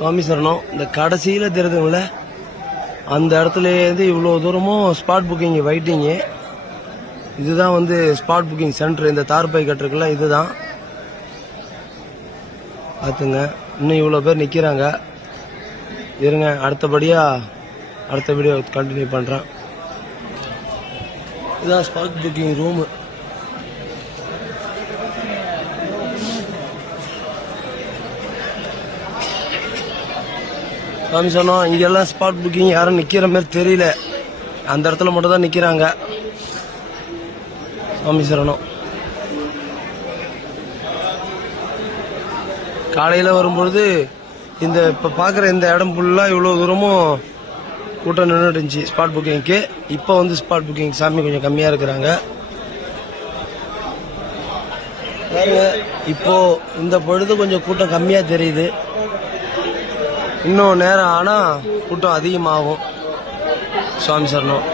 சுவாமி சரணம். இந்த கடைசியில் தெரியுதுங்கள, அந்த இடத்துலேருந்து இவ்வளோ தூரமும் ஸ்பாட் புக்கிங் வெயிட்டிங்கு. இதுதான் வந்து ஸ்பாட் புக்கிங் சென்டர். இந்த தார்பை கட்டுருக்குல்ல, இதுதான் பார்த்துங்க. இன்னும் இவ்வளோ பேர் நிற்கிறாங்க. இருங்க, அடுத்த வீடியோ கண்டினியூ பண்ணுறேன். இதுதான் ஸ்பாட் புக்கிங் ரூமு. சாமி சொன்னோம், இங்கெல்லாம் ஸ்பாட் புக்கிங் யாரும் நிற்கிற மாதிரி தெரியல. அந்த இடத்துல மட்டும் தான் நிற்கிறாங்க. சாமி சரணம். காலையில் வரும்பொழுது இந்த இப்போ பார்க்குற இந்த இடம் ஃபுல்லாக இவ்வளோ தூரமும் கூட்டம் நின்றுட்டு இருந்துச்சு ஸ்பாட் புக்கிங்க்கு. இப்போ வந்து ஸ்பாட் புக்கிங் சாமி கொஞ்சம் கம்மியாக இருக்கிறாங்க. இப்போ இந்த பொழுது கொஞ்சம் கூட்டம் கம்மியாக தெரியுது. இன்னும் நேரம் ஆனால் கூட்டம் அதிகமாகும். சுவாமி சரணம்.